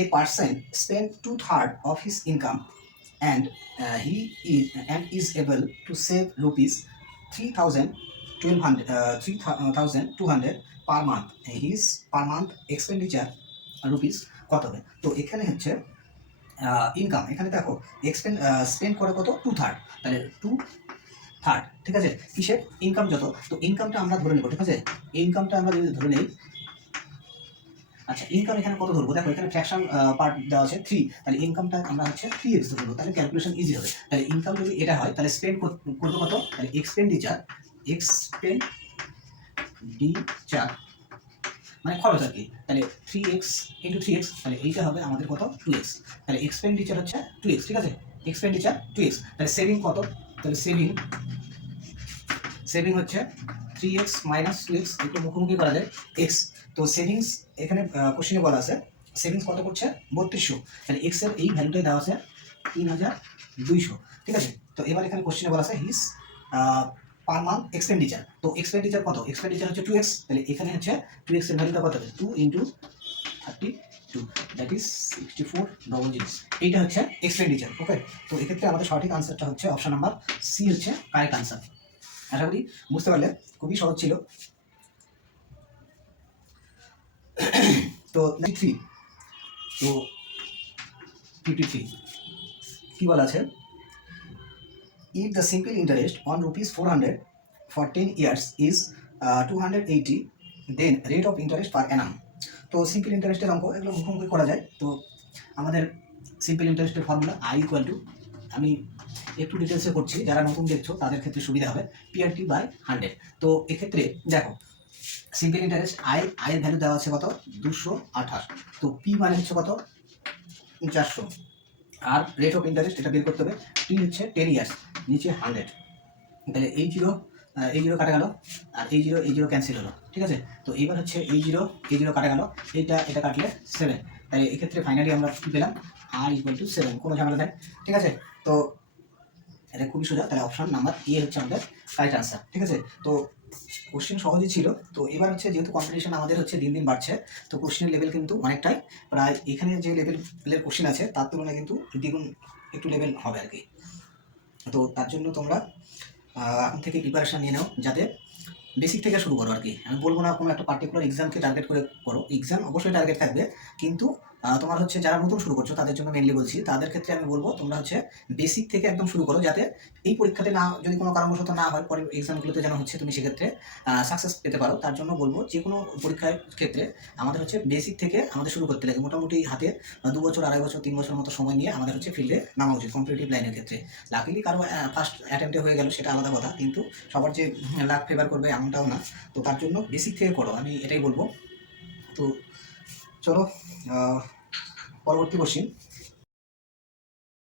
a person spend 2/3 of his income and he is able to save rupees 3,200 per month. His per month expenditure rupees কত হবে? তো এখানে হচ্ছে income, এখানে দেখো স্পেন্ড করে কত 2/3, তাহলে 2/3, ঠিক আছে, কিসের ইনকাম যত, তো ইনকামটা আমরা ধরে নেবো, ঠিক আছে, ইনকামটা আমরা যদি ধরে নেই, আচ্ছা ইনকাম এখানে কত ধরবো, দেখো এখানে ফ্র্যাকশন পার্ট দেওয়া আছে 3, তাহলে ইনকামটা আমরা হচ্ছে 3x ধরবো, তাহলে ক্যালকুলেশন ইজি হবে। তাহলে ইনকাম যদি এটা হয় তাহলে স্পেন্ড করবো কত, তাহলে এক্সপেন্ডিচার মানে খরচ আর কি, তাহলে 3x ইন্টু 3x, তাহলে এইটা হবে আমাদের কত 2x, তাহলে এক্সপেন্ডিচার হচ্ছে 2x, ঠিক আছে, এক্সপেন্ডিচার 2x, তাহলে সেভিং কত, তাহলে সেভিং হচ্ছে 3x মাইনাস 2x, একটু মুখোমুখি করা যায় x, তো সেভিংস এখানে কোশ্চেনে বলা আছে সেভিংস কত করছে 3200, তাহলে x এর এই ভ্যালুটাই দেওয়া আছে 3200, ঠিক আছে। তো এবার এখানে কোশ্চেনে বলা আছে হিস পার মান্থ এক্সপেন্ডিচার, তো এক্সপেন্ডিচার কত, এক্সপেন্ডিচার হচ্ছে 2x, তাহলে এখানে হচ্ছে 2x এর ভ্যালুটা কত হবে 2 ইন্টু 32, দ্যাট ইজ 6400, এইটা হচ্ছে এক্সপেন্ডিচার। ওকে, তো এক্ষেত্রে আমাদের সঠিক আনসারটা হচ্ছে অপশন নাম্বার সি হচ্ছে কারেক্ট আনসার। আশা করি বুঝতে পারলে, খুবই সহজ ছিল। তো 53, তো 53 কি বলা আছে, if the simple interest on rupees 400 for 10 years is 280, then rate of interest per annum। তো সিম্পল ইন্টারেস্টের অঙ্ক এগুলো মুখোমুখি করা যায়। তো আমাদের সিম্পল ইন্টারেস্টের ফর্মুলা আই ইকুয়াল টু, আমি একটু ডিটেলসে করছি, যারা নতুন দেখছো তাদের ক্ষেত্রে সুবিধা হবে, পিআরটি বাই 100। তো এক্ষেত্রে দেখো সিম্পল ইন্টারেস্ট আয়ের ভ্যালু দেওয়া আছে কত 228, তো পি মানে হচ্ছে কত 400, আর রেট অফ ইন্টারেস্ট এটা বের করতে হবে, টি হচ্ছে 10 ইয়ার্স, নিচে 100, তাহলে এই জিরো কাটা গেল, আর এই জিরো ক্যান্সেল হলো, ঠিক আছে। তো এইবার হচ্ছে এই জিরো কাটা গেল, এটা কাটলে 7, তাই এক্ষেত্রে ফাইনালি আমরা কী পেলাম আর ইকুয়াল টু 7, কোনো ঝামেলা নেই, ঠিক আছে। তো এটা খুবই সোজা, তাহলে অপশন নাম্বার এ হচ্ছে আমাদের কারেক্ট আনসার, ঠিক আছে। তো কোশ্চেন সহজই ছিল। তো এবার হচ্ছে যেহেতু কম্পিটিশন আমাদের হচ্ছে দিন দিন বাড়ছে, তো কোশ্চেনের লেভেল কিন্তু অনেকটাই, প্রায় এখানে যে লেভেলের কোশ্চেন আছে তার তুলনায় কিন্তু দ্বিগুণ একটু লেভেল হবে আর কি। তো তার জন্য তোমরা এখন থেকে প্রিপারেশান নিয়ে নাও, যাতে বেসিক থেকে শুরু করো আর কি। আমি বলবো না কোনো একটা পার্টিকুলার এক্সামকে টার্গেট করে করো, এক্সাম অবশ্যই টার্গেট থাকবে, কিন্তু তোমার হচ্ছে যারা নতুন শুরু করছো তাদের জন্য মেনলি বলছি, তাদের ক্ষেত্রে আমি বলবো তোমরা হচ্ছে বেসিক থেকে একদম শুরু করো, যাতে এই পরীক্ষাতে না, যদি কোনো কারণবশত না হয় পরের এক্সামগুলোতে যেন হচ্ছে তুমি সেক্ষেত্রে সাকসেস পেতে পারো। তার জন্য বলবো যে কোনো পরীক্ষার ক্ষেত্রে আমাদের হচ্ছে বেসিক থেকে আমাদের শুরু করতে লাগে, মোটামুটি হাতে 2 বছর 2.5 বছর 3 বছর মতো সময় নিয়ে আমাদের হচ্ছে ফিল্ডে নামা উচিত কম্পিটিটিভ লাইনের ক্ষেত্রে। লাকিলি কারো ফার্স্ট অ্যাটেম্পটে হয়ে গেল সেটা আলাদা কথা, কিন্তু সবার যে লাক ফেভার করবে এমনটাও না। তো তার জন্য বেসিক থেকে করো, আমি এটাই বলবো। তো চলো পরবর্তী কোশ্চেন।